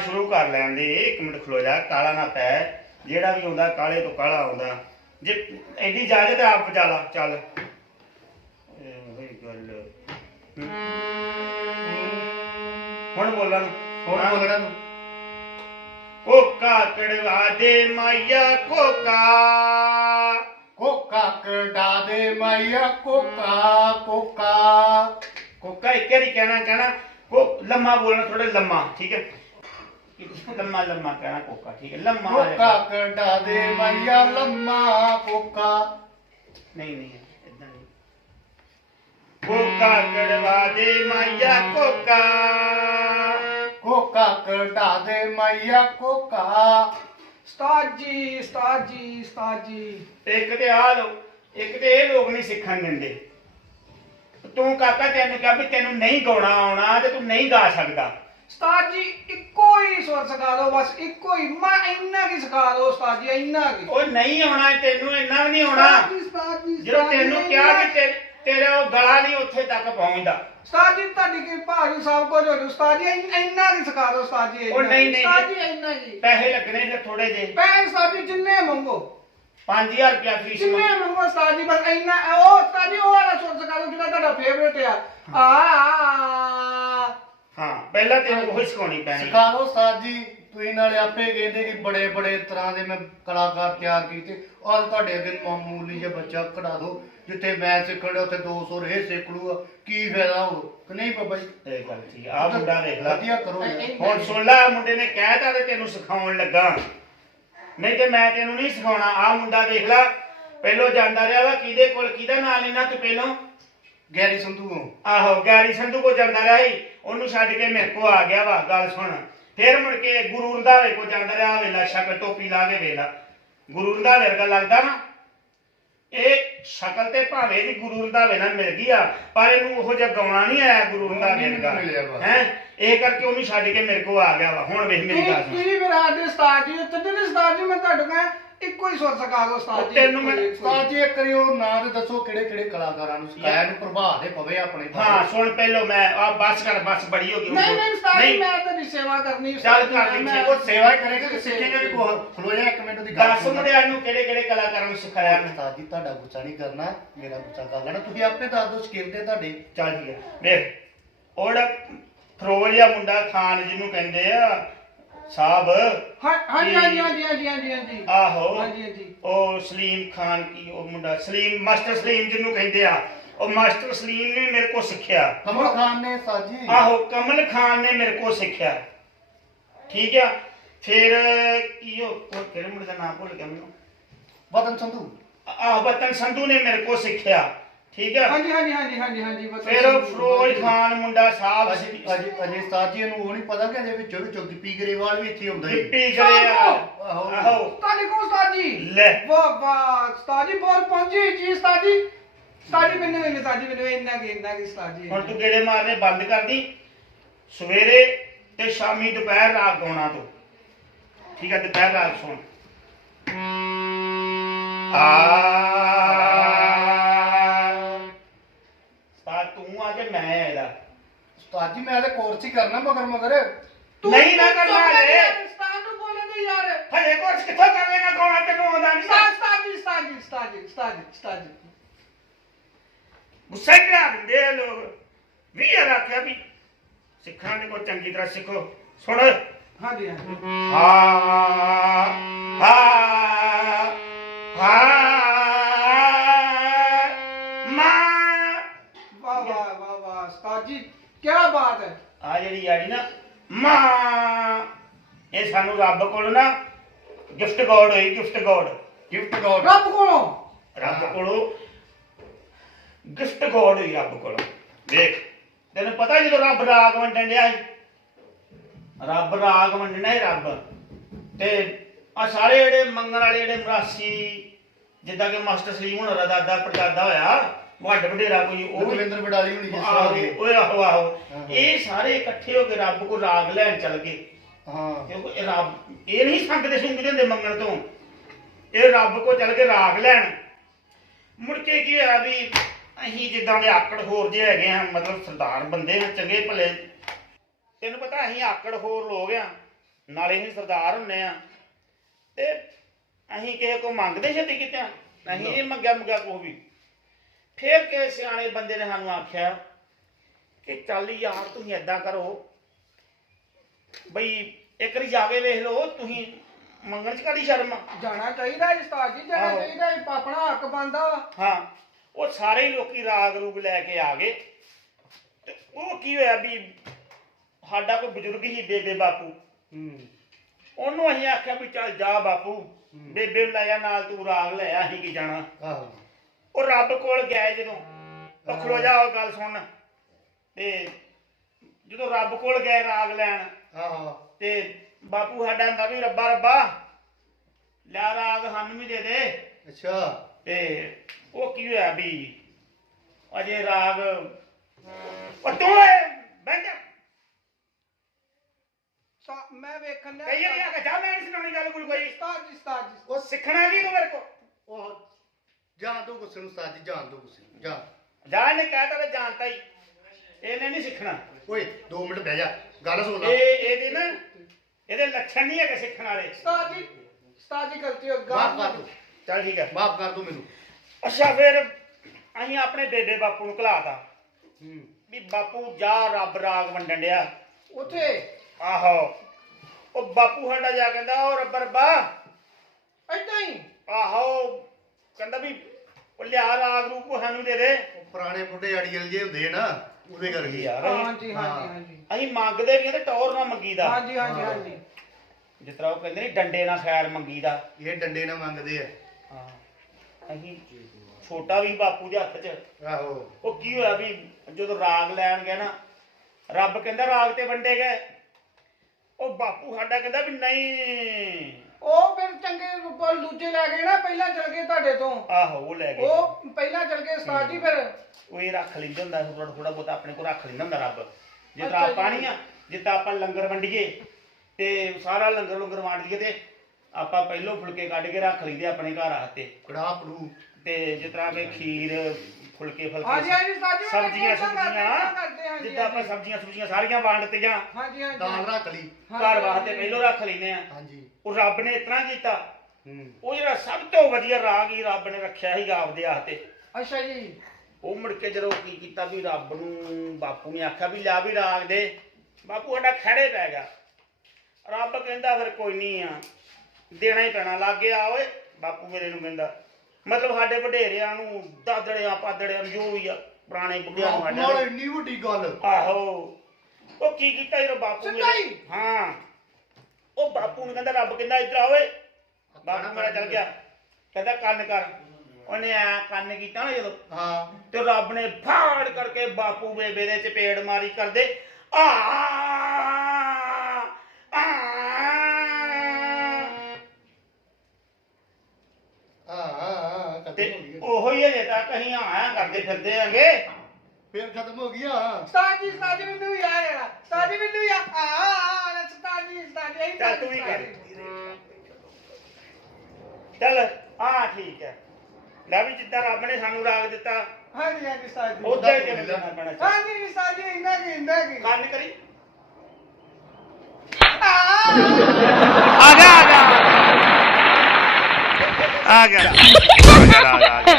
ਸ਼ੁਰੂ ਕਰ ਲੈਂਦੇ ਇੱਕ ਮਿੰਟ ਖਲੋ ਜਾ ਕਾਲਾ ਨਾ ਪੈ ਜਿਹੜਾ ਵੀ ਆਉਂਦਾ ਕਾਲੇ ਤੋਂ ਕਾਲਾ ਆਉਂਦਾ। ਜੇ ਐਡੀ ਇਜਾਜ਼ਤ ਆਪ ਬਚਾ ਲਾ ਚੱਲ। ਹੋਈ ਗੱਲ। ਹੁਣ ਬੋਲਣ ਹੁਣ ਬੋਲਣਾ। ਨੂੰ ਕੋਕਾ ਕੜਵਾ ਦੇ ਮਾਇਆ ਕੋਕਾ। ਕੋਕਾ ਕਡਾ ਦੇ ਮਾਇਆ ਕੋਕਾ ਕੋਕਾ। ਕੋਕਾ ਇੱਕ ਵਾਰੀ ਕਹਿਣਾ ਕਹਿਣਾ। ਕੋ ਲੰਮਾ ਬੋਲਣਾ ਥੋੜਾ ਲੰਮਾ ਠੀਕ ਹੈ? ਲੰਮਾ ਲੰਮਾ ਕਹਿਣਾ ਕੋਕਾ ਠੀਕ ਹੈ ਲੰਮਾ ਕੋਕਾ ਕਡਾ ਦੇ ਮਾਇਆ ਲੰਮਾ ਕੋਕਾ। ਨਹੀਂ ਨਹੀਂ ਇਦਾਂ ਨਹੀਂ। ਕੋਕਾ ਕੜਵਾ ਦੇ ਮਾਇਆ ਕੋਕਾ। ਕੋਕਾ ਕਡਾ ਦੇ ਮਾਇਆ ਕੋਕਾ। ਉਸਤਾਦ ਜੀ ਉਸਤਾਦ ਜੀ ਉਸਤਾਦ ਜੀ ਇੱਕ ਤੇ ਆ ਲੋ ਇੱਕ ਤੇ ਇਹ ਲੋਕ ਨਹੀਂ ਸਿੱਖਣ ਦਿੰਦੇ। ਤੂੰ ਕਾਕਾ ਤੈਨੂੰ ਕਿਹਾ ਵੀ ਤੈਨੂੰ ਨਹੀਂ ਗਾਉਣਾ ਆਉਣਾ ਤੇ ਤੂੰ ਨਹੀਂ ਗਾ ਸਕਦਾ। ਉਸਤਾਦ ਜੀ ਇੱਕੋ ਹੀ ਸੁਰ ਸਿਖਾ ਦਿਓ ਬਸ ਇੱਕੋ ਹੀ ਮੈਂ ਇੰਨਾ ਕੀ ਸਿਖਾ ਦਿਓ ਉਸਤਾਦ ਜੀ ਇੰਨਾ ਕੀ ਉਹ ਨਹੀਂ ਆਉਣਾ ਤੈਨੂੰ ਇੰਨਾ ਵੀ ਨਹੀਂ ਆਉਣਾ ਉਸਤਾਦ ਜੀ ਉਸਤਾਦ ਜੀ ਜਦੋਂ ਉਸਤਾਦ ਜੀ, ਤੈਨੂੰ ਕਿਹਾ ਕਿ ਤੇ- ਤੇਰਾ ਉਹ ਗਲਾ ਨਹੀਂ ਉੱਥੇ ਤੱਕ ਪਹੁੰਚਦਾ ਉਸਤਾਦ ਜੀ ਤੁਹਾਡੀ ਕਿਰਪਾ ਜੀ ਸਭ ਕੁਝ ਹੋ ਜੂ ਉਸਤਾਦ ਜੀ ਇੰਨ- ਇੰਨਾ ਕੀ ਸਿਖਾ ਦਿਓ ਉਸਤਾਦ ਜੀ ਉਹ ਇੰਨਾ ਨਹੀਂ, ਕੀ। ਨਹੀਂ, ਉਸਤਾਦ ਜੀ ਇੰਨਾ ਕੀ ਪੈਸੇ ਲੱਗਣੇ ਫਿਰ ਥੋੜੇ ਜੇ ਪੈਸੇ ਉਸਤਾਦ ਜੀ ਜਿੰਨੇ ਮੰਗੋ 5000 ਰੁਪਇਆ ਫੀਸ ਜਿੰਨੇ ਮੰਗ ਮੰਗੋ ਉਸਤਾਦ ਜੀ ਬਸ ਇੰਨਾ ਉਹ ਉਸਤਾਦ ਜੀ ਉਹ ਵਾਲਾ ਸੁਰ ਸਿਖਾ ਦਿਓ ਜਿਹੜਾ ਤੁਹਾਡਾ ਫੇਵਰੇਟ ਆ ਆ ਆ ਹਾਂ ਪਹਿਲਾਂ ਤੈਨੂੰ ਉਹ ਸਿਖਾਉਣੀ ਪੈਣੀ। ਸਿਖਾ ਲਓ ਸਾਜ ਜੀ ਤੁਸੀਂ ਨਾਲੇ ਆਪੇ ਕਹਿੰਦੇ ਕਿ ਬੜੇ ਬੜੇ ਤਰ੍ਹਾਂ ਦੇ ਮੈਂ ਕਲਾਕਾਰ ਤਿਆਰ ਕੀਤੇ। ਔਰ ਤੁਹਾਡੇ ਅੱਗੇ ਮਾਮੂਲੀ ਜਿਹਾ ਬੱਚਾ ਕਢਾ ਦਿਓ ਜਿੱਥੇ ਮੈਂ ਸਿੱਖਣਾ ਉੱਥੇ 200 ਰੇ ਸਿੱਖ ਲੂਗਾ। ਕੀ ਫਾਇਦਾ ਹੋ ਕਿ ਨਹੀਂ ਬਾਬਾ ਜੀ? ਇਹ ਗੱਲ ਠੀਕ ਆ ਮੁੰਡਾ ਦੇਖ ਲੈ। ਵਧੀਆ ਕਰੋ ਯਾਰ। ਹੁਣ ਸੁਣ ਲੈ ਮੁੰਡੇ ਨੇ ਕਹਿਤਾ ਤੇ ਤੈਨੂੰ ਸਿਖਾਉਣ ਲੱਗਾ। ਨਹੀਂ ਤੇ ਮੈਂ ਤੈਨੂੰ ਨਹੀਂ ਸਿਖਾਉਣਾ। ਆ ਮੁੰਡਾ ਦੇਖ ਲੈ। ਪਹਿਲੋਂ ਜਾਂਦਾ ਰਿਹਾ ਵਾ ਕਿਹਦੇ ਕੋਲ ਕਿਹਦਾ ਨਾਂ ਲੈਣਾ ਤੂੰ ਪਹਿਲੋਂ? ਗੈਰੀ ਸੰਧੂ ਆਹੋ ਗੈਰੀ ਸੰਧੂ ਕੋ ਜਾਂਦਾ ਰਿਹਾ ਸੀ। ਉਹਨੂੰ ਛੱਡ ਕੇ ਮੇਰੇ ਕੋ ਆ ਗਿਆ ਵਾ ਗੱਲ ਸੁਣ। ਫਿਰ ਮੁੜ ਕੇ ਗੁਰੂ ਰੰਧਾਵੇ ਕੋ ਜਾਂਦਾ ਰਿਹਾ ਵੇਲਾ ਸ਼ਕਲ ਟੋਪੀ ਲਾ ਕੇ ਵੇਲਾ। ਗੁਰੂ ਰੰਧਾਵੇ ਵਰਗਾ ਲੱਗਦਾ ਨਾ। ਇਹ ਸ਼ਕਲ ਤੇ ਭਾਵੇਂ ਦੀ ਗੁਰੂ ਰੰਧਾਵੇ ਨਾਲ ਮਿਲ ਗਈ ਆ ਪਰ ਇਹਨੂੰ ਉਹੋ ਜਿਹਾ ਗਾਉਣਾ ਨਹੀਂ ਆਇਆ ਗੁਰੂ ਰੰਧਾਵੇ ਵਰਗਾ। ਹੈ? ਇਹ ਕਰਕੇ ਉਹਨੂੰ ਛੱਡ ਕੇ ਮੇਰੇ ਕੋ ਆ ਗਿਆ ਵਾ। ਹੁਣ ਵੇਖ ਮੇਰੀ ਗੱਲ ਸੁਣ। ਤੁਸੀਂ ਫਿਰ ਸਾਡੇ ਉਸਤਾਦ ਜੀ ਉੱਤੇ ਦੇ ਉਸਤਾਦ ਜੀ ਮੈਂ ਤੁਹਾਡੇ ਕੋਲ ਇੱਕੋ ਹੀ ਸੁਰ ਸਿਖਾ ਦਿਓ ਉਸਤਾਦ ਜੀ ਤੈਨੂੰ ਮੈਂ-। ਸਾਜ ਜੀ ਇੱਕ ਵਾਰੀ ਉਹ ਨਾਂ ਤੇ ਦੱਸੋ ਕਿਹੜੇ ਕਿਹੜੇ ਕਲਾਕਾਰਾਂ ਨੂੰ ਸਿਖਾਇਆ ਨੂੰ ਪ੍ਰਭਾਵ ਦੇ ਪਵੇ ਆਪਣੇ ਤੇ। ਹਾਂ ਸੁਣ ਪਹਿਲੋਂ ਮੈਂ ਆ ਬਸ ਕਰ ਬਸ ਬੜੀ ਹੋ ਗਈ। ਨਹੀਂ ਨਹੀਂ ਉਸਤਾਦ ਜੀ ਨਹੀਂ, ਮੈਂ ਤੁਹਾਡੀ ਸੇਵਾ ਕਰਨੀ ਚੱਲ ਉਸਤਾਦ ਜੀ, ਕਰ ਲਈ, ਮੈਂ- ਉਹ ਸੇਵਾ ਹੀ ਕਰੇਗਾ ਕਿ ਸਿੱਖੇਗਾ ਵੀ ਕੋਹ ਖਲੋ ਜਾ ਇੱਕ ਮਿੰਟ ਦੀ ਗੱਲ ਦੱਸ ਮੁੰਡਿਆਂ ਨੂੰ ਕਿਹੜੇ ਕਿਹੜੇ ਕਲਾਕਾਰਾਂ ਨੂੰ ਸਿਖਾਇਆ ਉਸਤਾਦ ਜੀ ਤੁਹਾਡਾ ਗੁੱਸਾ ਨਹੀਂ ਕਰਨਾ ਮੇਰਾ ਗੁੱਸਾ ਕਰ ਲੈਣਾ। ਤੁਸੀਂ ਆਪੇ ਦੱਸ ਦਿਓ ਸਕਿੱਲ ਤੇ ਤੁਹਾਡੇ ਚੱਲ ਠੀਕ ਹੈ। ਵੇਖ ਉਹ ਜਿਹੜਾ ਫਰੋਜ਼ ਆ ਮੁੰਡਾ ਖਾਨ ਜਿਹਨੂੰ ਕਹਿੰਦੇ ਆ ਸਾਹਿਬ ਹਾਂ ਹਾਂਜੀ ਹਾਂਜੀ ਹਾਂਜੀ ਹਾਂਜੀ ਹਾਂਜੀ ਹਾਂਜੀ ਆਹੋ। ਹਾਂਜੀ ਹਾਂਜੀ ਉਹ ਸਲੀਮ ਖਾਨ ਕੀ ਉਹ ਮੁੰਡਾ ਸਲੀਮ ਮਾਸਟਰ ਸਲੀਮ ਜਿਹਨੂੰ ਕਹਿੰਦੇ ਆ। ਉਹ ਮਾਸਟਰ ਸਲੀਮ ਨੇ ਮੇਰੇ ਕੋਲ ਸਿੱਖਿਆ। ਕਮਲ ਖਾਨ ਨੇ ਸਾਜੀ। ਆਹੋ ਕਮਲ ਖਾਨ ਨੇ ਮੇਰੇ ਕੋਲ ਸਿੱਖਿਆ। ਠੀਕ ਆ? ਫਿਰ ਕੀ ਉਹ ਕਿਹੜੇ ਮੁੰਡੇ ਦਾ ਨਾਮ ਭੁੱਲ ਗਿਆ ਮੈਨੂੰ? ਵਤਨ ਸੰਧੂ। ਆਹ ਵਤਨ ਸੰਧੂ ਨੇ ਮੇਰੇ ਕੋਲ ਸਿੱਖਿਆ। ਠੀਕ ਆ ਹਾਂਜੀ ਹਾਂਜੀ ਹਾਂਜੀ ਹਾਂਜੀ ਹਾਂਜੀ ਬਸ ਫਿਰ ਫਿਰੋਜ਼ ਖਾਨ ਮੁੰਡਾ ਸਾਹਿਬ ਅਜੇ ਅਜੇ ਅਜੇ ਉਸਤਾਦ ਜੀ ਨੂੰ ਉਹ ਨਹੀਂ ਪਤਾ ਕਿ ਅਜੇ ਵਿੱਚੋਂ ਵਿੱਚੋਂ ਗਿੱਪੀ ਗਰੇਵਾਲ ਵੀ ਇੱਥੇ ਹੁੰਦਾ ਹੀ। ਗਿੱਪੀ ਗਰੇ ਆਹੋ। ਆਹੋ। ਤੁਹਾਡੇ ਕੋਲ ਉਸਤਾਦ ਜੀ ਲੈ। ਵਾਹ ਵਾਹ ਉਸਤਾਦ ਜੀ ਬਹੁਤ ਪਹੁੰਚੀ ਜੀ ਉਸਤਾਦ ਜੀ ਉਸਤਾਦ ਜੀ ਮੈਨੂੰ ਵੀ ਉਸਤਾਦ ਜੀ ਮੈਨੂੰ ਇੰਨਾ ਕੀ ਇੰਨਾ ਕੀ ਉਸਤਾਦ ਜੀ ਹੁਣ ਤੂੰ ਗੇੜੇ ਮਾਰਨੇ ਬੰਦ ਕਰ ਦੀ। ਸਵੇਰੇ ਤੇ ਸ਼ਾਮੀ ਦੁਪਹਿਰ ਰਾਤ ਗਾਉਣਾ ਤੂੰ। ਠੀਕ ਹੈ ਦੁਪਹਿਰ ਰਾਤ ਸੁਣ। ਆ ਜੀ ਮੈਂ ਤਾਂ ਕੋਰਸ ਹੀ ਕਰਨਾ ਮਗਰ ਮਗਰ। ਨਹੀਂ ਨਾ ਕਰਨਾ ਹਲੇ ਉਸਤਾਦ ਨੂੰ ਬੋਲਦੇ ਯਾਰ। ਹਜੇ ਕੁਛ ਕਿੱਥੋਂ ਕਰ ਲੈਣਾ ਗਾਉਣਾ ਤੈਨੂੰ ਆਉਂਦਾ ਨਹੀਂ ਉਸਤਾਦ ਉਸਤਾਦ ਜੀ ਉਸਤਾਦ ਜੀ ਉਸਤਾਦ ਜੀ ਉਸਤਾਦ ਜੀ ਉਸਤਾਦ ਜੀ। ਗੁੱਸਾ ਕਰਾ ਦਿੰਦੇ ਆ ਲੋਕ। ਵੀ ਯਾਰ ਆਖਿਆ ਵੀ ਸਿੱਖਾਂ ਦੇ ਕੋਲ ਚੰਗੀ ਤਰ੍ਹਾਂ ਸਿੱਖੋ। ਸੁਣ। ਹਾਂਜੀ ਹਾਂਜੀ। ਹਾ ਹਾ ਮਾ। ਜੀ। ਕੀ ਬਾਤ ਹੈ? ਆ ਜਿਹੜੀ ਆੜੀ ਨਾ ਮਾਂ। ਇਹ ਸਾਨੂੰ ਰੱਬ ਕੋਲ ਨਾ ਗਿਫਟ ਗੋਡ ਹੋਈ ਗਿਫਟ ਗੋਡ ਗਿਫਟ ਗੋਡ ਰੱਬ ਕੋਲੋਂ? ਰੱਬ ਕੋਲੋਂ ਗਿਫਟ ਗੋਡ ਹੋਈ ਰੱਬ ਕੋਲੋਂ। ਦੇਖ ਤੈਨੂੰ ਪਤਾ ਜਦੋਂ ਰੱਬ ਰਾਗ ਵੰਡਣ ਡਿਆ ਸੀ? ਰੱਬ ਰਾਗ ਵੰਡਣਾ ਹੀ ਰੱਬ। ਤੇ ਆ ਸਾਰੇ ਜਿਹੜੇ ਮੰਗਣ ਵਾਲੇ ਜਿਹੜੇ ਮਰਾਸੀ ਜਿੱਦਾਂ ਕਿ ਮਾਸਟਰ ਸਲੀਮ ਹੋਣਾ ਦਾ ਦਾਦਾ ਪਰਦਾਦਾ ਹੋਇਆ ਵੱਡ ਵਡੇਰਾ ਕੋਈ ਉਹ ਵੀ ਕੁਲਵਿੰਦਰ ਵਡਾਲੀ ਹੁਣੀ ਜਿਸ ਤਰ੍ਹਾਂ ਆਹੋ ਓਏ ਆਹੋ ਆਹੋ। ਇਹ ਸਾਰੇ ਇਕੱਠੇ ਹੋ ਕੇ ਰੱਬ ਕੋ ਰਾਗ ਲੈਣ ਚੱਲ ਗਏ। ਹਾਂ। ਕਿਉਂਕਿ ਇਹ ਰੱਬ ਇਹ ਨਹੀਂ ਸੰਗਦੇ ਸੁੰਗਦੇ ਹੁੰਦੇ ਮੰਗਣ ਤੋਂ। ਇਹ ਰੱਬ ਕੋ ਚੱਲ ਕੇ ਰਾਗ ਲੈਣ। ਮੁੜ ਕੇ ਕੀ ਹੋਇਆ ਵੀ ਅਸੀਂ ਜਿੱਦਾਂ ਦੇ ਆਕੜ ਹੋਰ ਜੇ ਹੈਗੇ ਆ ਮਤਲਬ ਸਰਦਾਰ ਬੰਦੇ ਆ ਚੰਗੇ ਭਲੇ। ਤੈਨੂੰ ਪਤਾ ਅਸੀਂ ਆਕੜ ਹੋਰ ਲੋਕ ਆ ਨਾਲੇ ਹੀ ਸਰਦਾਰ ਹੁੰਨੇ ਆ। ਤੇ ਅਸੀਂ ਕਿਸੇ ਕੋ ਮੰਗਦੇ ਛੇਤੀ ਕਿਤੇ ਅਸੀਂ ਨਹੀਂ ਮੰਗਿਆ ਮੰਗਿਆ ਕੋ ਵੀ। ਫੇਰ ਕਿਸੇ ਸਿਆਣੇ ਬੰਦੇ ਨੇ ਸਾਨੂੰ ਆਖਿਆ ਕਿ ਚੱਲ ਯਾਰ ਤੁਸੀਂ ਏਦਾਂ ਕਰੋ ਬਈ ਇੱਕ ਵਾਰੀ ਜਾ ਕੇ ਵੇਖ ਲਓ ਤੁਸੀਂ ਮੰਗਣ ਚ ਕਾਦੀ ਸ਼ਰਮ ਆ? ਜਾਣਾ ਚਾਹੀਦਾ ਉਸਤਾਦ ਜੀ ਜਾਣਾ ਆਹੋ। ਚਾਹੀਦਾ ਆਪਣਾ ਹੱਕ ਬੰਦਾ ਹਾਂ ਉਹ ਸਾਰੇ ਹੀ ਲੋਕੀ ਰਾਗ ਰੂਗ ਲੈ ਕੇ ਆ ਗਏ। ਤੇ ਉਹ ਕੀ ਹੋਇਆ ਵੀ ਸਾਡਾ ਕੋਈ ਬਜ਼ੁਰਗ ਹੀ ਬੇਬੇ ਬਾਪੂ। ਹੂੰ। ਉਹਨੂੰ ਅਸੀਂ ਆਖਿਆ ਵੀ ਚੱਲ ਜਾ ਬਾਪੂ। ਬੇਬੇ ਨੂੰ ਲੈ ਜਾ ਨਾਲ ਤੂੰ ਰਾਗ ਲੈ ਆ ਅਸੀਂ ਕੀ ਜਾਣਾ। ਆਹੋ। ਉਹ ਰੱਬ ਕੋਲ ਗਏ ਜਦੋਂ। ਉਹ ਖਲੋ ਜਾ ਉਹ ਗੱਲ ਸੁਣ। ਤੇ ਜਦੋਂ ਰੱਬ ਕੋਲ ਗਏ ਰਾਗ ਲੈਣ ਆਹੋ ਤੇ ਬਾਪੂ ਸਾਡਾ ਕਹਿੰਦਾ ਵੀ ਰੱਬਾ ਰੱਬਾ ਲੈ ਰਾਗ ਸਾਨੂੰ ਵੀ ਦੇ ਦੇ। ਅੱਛਾ। ਤੇ ਉਹ ਕੀ ਹੋਇਆ ਵੀ ਅਜੇ ਰਾਗ ਉਹ ਤੂੰ ਬੈਠ ਜਾ। ਸਾ- ਮੈਂ ਵੇਖਣ ਲਿਆ ਕਈ ਵਾਰੀ ਆ ਕੇ ਜਾ ਮੈਂ ਨਹੀਂ ਸੁਣਾਉਣੀ ਗੱਲ ਗੁਲ ਕੋਈ ਉਸਤਾਦ ਜੀ ਉਸਤਾਦ ਜੀ। ਉਹ ਸਿੱਖਣਾ ਕੀ ਤੂੰ ਮੇਰੇ ਕੋ ਉਹ ਜਾਣ ਦੋ ਗੁੱਸੇ ਨੂੰ ਸਾਜ ਜਾਣ ਦੋ ਗੁੱਸੇ ਨੂੰ ਜਾ। ਜਾ ਇਹਨੇ ਕਹਿਤਾ ਤੇ ਜਾਣਤਾ ਹੀ ਇਹਨੇ ਨਹੀਂ ਸਿੱਖਣਾ। ਓਏ 2 ਮਿੰਟ ਬਹਿ ਜਾ ਗੱਲ ਸੁਣ ਲੈ। ਇਹ ਇਹਦੇ ਨਾ ਇਹਦੇ ਲੱਛਣ ਨਹੀਂ ਹੈਗੇ ਸਿੱਖਣ ਵਾਲੇ। ਉਸਤਾਦ ਜੀ ਉਸਤਾਦ ਜੀ ਗਲਤੀ ਹੋ ਮਾਫ ਕਰ ਦੋ। ਚੱਲ ਠੀਕ ਹੈ ਮਾਫ ਕਰ ਦੋ ਮੈਨੂੰ। ਅੱਛਾ ਫਿਰ ਅਸੀਂ ਆਪਣੇ ਬੇਬੇ ਬਾਪੂ ਨੂੰ ਘਲਾਤਾ। ਹੂੰ ਵੀ ਬਾਪੂ ਜਾ ਰੱਬ ਰਾਗ ਵੰਡਣ ਡਿਆ। ਉੱਥੇ? ਆਹੋ। ਉਹ ਬਾਪੂ ਸਾਡਾ ਜਾ ਕਹਿੰਦਾ ਉਹ ਰੱਬ ਰੱਬਾ ਏਦਾਂ ਹੀ? ਆਹੋ। ਕਹਿੰਦਾ ਵੀ ਉਹ ਲਿਆ ਰਾਗ ਰੂਪ ਸਾਨੂੰ ਦੇ ਦੇ। ਉਹ ਪੁਰਾਣੇ ਬੁੱਢੇ ਅੜੀਅਲ ਜੇ ਹੁੰਦੇ ਨਾ ਉਹਦੇ ਕਰਕੇ। ਯਾਰ ਹਾਂਜੀ ਹਾਂ। ਹਾਂਜੀ। ਹਾਂਜੀ। ਅਸੀਂ ਮੰਗਦੇ ਵੀ ਆ ਤੇ ਟੌਰ ਨਾ ਮੰਗੀਦਾ। ਹਾਂਜੀ ਹਾਂਜੀ। ਹਾਂਜੀ। ਜਿਸ ਤਰ੍ਹਾਂ ਉਹ ਕਹਿੰਦੇ ਨੇ ਡੰਡੇ ਨਾਲ ਖੈਰ ਮੰਗੀਦਾ। ਇਹ ਡੰਡੇ ਨਾ ਮੰਗਦੇ ਆ। ਹਾਂ। ਅਸੀਂ ਛੋਟਾ ਵੀ ਬਾਪੂ ਦੇ ਹੱਥ 'ਚ। ਆਹੋ। ਉਹ ਕੀ ਹੋਇਆ ਵੀ ਜਦੋਂ ਰਾਗ ਲੈਣ ਗਏ ਨਾ ਰੱਬ ਕਹਿੰਦਾ ਰਾਗ ਤੇ ਵੰਡੇ ਗਏ। ਉਹ ਬਾਪੂ ਸਾਡਾ ਕਹਿੰਦਾ ਵੀ ਨਹੀਂ। ਉਹ ਫਿਰ ਚੰਗੇ ਉੱਪਰ ਦੂਜੇ ਲੈ ਗਏ ਨਾ ਪਹਿਲਾਂ ਚਲ ਗਏ ਤੁਹਾਡੇ ਤੋਂ। ਆਹੋ ਉਹ ਲੈ ਗਏ। ਉਹ ਪਹਿਲਾਂ ਚਲ ਗਏ ਉਸਤਾਦ ਜੀ ਫਿਰ। ਉਹ ਇਹ ਰੱਖ ਲੈਂਦਾ ਹੁੰਦਾ ਥੋੜਾ ਥੋੜਾ ਬਹੁਤਾ ਆਪਣੇ ਕੋਲ ਰੱਖ ਲੈਂਦਾ ਹੁੰਦਾ ਰੱਬ। ਜਿੱਦਾਂ ਅੱਛਾ ਜੀ। ਆਪਾਂ ਨਹੀਂ ਆ ਜਿੱਦਾਂ ਆਪਾਂ ਲੰਗਰ ਵੰਡੀਏ ਤੇ ਸਾਰਾ ਲੰਗਰ ਲੰਗਰ ਵੰਡ ਦਈਏ ਤੇ ਆਪਾਂ ਪਹਿਲੋਂ ਫੁਲਕੇ ਕੱਢ ਕੇ ਰੱਖ ਲਈਦੇ ਆਪਣੇ ਘਰ ਆਤੇ ਕੜਾਹ ਪੜੂ ਤੇ ਜਿਸ ਤਰ੍ਹਾਂ ਕਿ ਖੀਰ ਫੁਲਕੇ ਹਾਂਜੀ ਫਲਕੇ ਹਾਂਜੀ ਮੈਂ ਸਬਜ਼ੀਆਂ ਕਰਦੇ ਕਰਦੇ ਹਾਂਜੀ, ਜਿੱਦਾਂ ਆਪਾਂ ਹਾਂਜੀ। ਸਬਜ਼ੀਆਂ ਸੁਬਜ਼ੀਆਂ ਸਾਰੀਆਂ ਵੰਡਤੀਆਂ ਹਾਂਜੀ ਹਾਂਜੀ। ਦਾਲ ਰੱਖ ਲਈ ਹਾਂਜੀ, ਘਰ ਵਾਸਤੇ ਹਾਂਜੀ। ਪਹਿਲੋਂ ਰੱਖ ਲੈਨੇ ਆ ਹਾਂਜੀ। ਉਹ ਰੱਬ ਨੇ ਇਤਨਾ ਕੀਤਾ। ਹੂੰ। ਉਹ ਜਿਹੜਾ ਸਭ ਤੋਂ ਵਧੀਆ ਰਾਗ ਹੀ ਰੱਬ ਨੇ ਰੱਖਿਆ ਸੀ ਆਪਦੇ ਹੱਥੇ ਅੱਛਾ ਜੀ। ਉਹ ਮੁੜ ਕੇ ਜਦੋਂ ਕੀ ਕੀਤਾ ਵੀ ਰੱਬ ਨੂੰ ਬਾਪੂ ਨੇ ਆਖਿਆ ਵੀ ਲਿਆ ਵੀ ਰਾਗ ਦੇ ਬਾਪੂ ਸਾਡਾ ਖੜੇ ਪੈ ਗਿਆ। ਰੱਬ ਕਹਿੰਦਾ ਫਿਰ ਕੋਈ ਨਹੀਂ ਆ ਦੇਣਾ ਹੀ ਪੈਣਾ ਲੱਗੇ ਆ ਓਏ ਬਾਪੂ ਮੇਰੇ ਨੂੰ ਕਹਿੰਦਾ ਮਤਲਬ ਸਾਡੇ ਵਡੇਰਿਆਂ ਨੂੰ ਦਾਦੜਿਆਂ ਪਾਦੜਿਆਂ ਨੂੰ ਜੋ ਵੀ ਆ ਪੁਰਾਣੇ ਬੁੱਢਿਆਂ ਨੂੰ ਨਾਲ ਸਾਡੇ ਇੰਨੀ ਵੱਡੀ ਗੱਲ। ਆਹੋ। ਉਹ ਕੀ ਕੀਤਾ ਜਦੋਂ ਬਾਪੂ ਸਿੱਧਾ ਹੀ? ਉਹ ਬਾਪੂ ਨੂੰ ਕਹਿੰਦਾ ਰੱਬ ਕਹਿੰਦਾ ਇੱਧਰ ਆ ਓਏ। ਬਾਪੂ ਮੇਰਾ ਚੱਲ ਗਿਆ। ਕਹਿੰਦਾ ਕੰਨ ਕਰ। ਉਹਨੇ ਆ ਕੰਨ ਕੀਤਾ ਨਾ ਜਦੋਂ। ਹਾਂ। ਤੇ ਰੱਬ ਨੇ ਫਾੜ ਕਰਕੇ ਬਾਪੂ ਬੇਬੇ ਦੇ ਚਪੇੜ ਮਾਰੀ ਕਰਦੇ। ਆ ਹਾਂ ਹਾਂ ਤੇ ਹੋ ਉਹੋ ਹੀ ਅਜੇ ਤੱਕ ਅਸੀਂ ਆਇਆ ਕਰਦੇ ਫਿਰਦੇ ਆਂਗੇ। ਫੇਰ ਖਤਮ ਹੋ ਗਿਆ ਉਸਤਾਦ ਜੀ ਉਸਤਾਦ ਜੀ ਮੈਨੂੰ ਵੀ ਆ ਰਿਹਾ ਉਸਤਾਦ ਜੀ ਮੈਨੂੰ ਵੀ ਆ ਆ ਆ ਉਸਤਾਦ ਜੀ ਉਸਤਾਦ ਜੀ ਚੱਲ ਤੂੰ ਵੀ ਕਰ। ਚੱਲ ਆ ਠੀਕ ਹੈ। ਲੈ ਵੀ ਜਿੱਦਾਂ ਰੱਬ ਨੇ ਸਾਨੂੰ ਰਾਗ ਦਿੱਤਾ। ਹਾਂਜੀ ਹਾਂਜੀ ਉਸਤਾਦ ਜੀ ਉਦਾਂ ਹੀ ਦੇਣਾ ਪੈਣਾ। ਚੱਲ। ਹਾਂਜੀ ਉਸਤਾਦ ਜੀ ਇੰਨਾ ਕੀ ਇੰਨਾ ਕੀ। ਕੰਨ ਕਰੀ। ਆ। ਆ ਗਿਆ। ਆ ਗਿਆ ਆ ਗਿਆ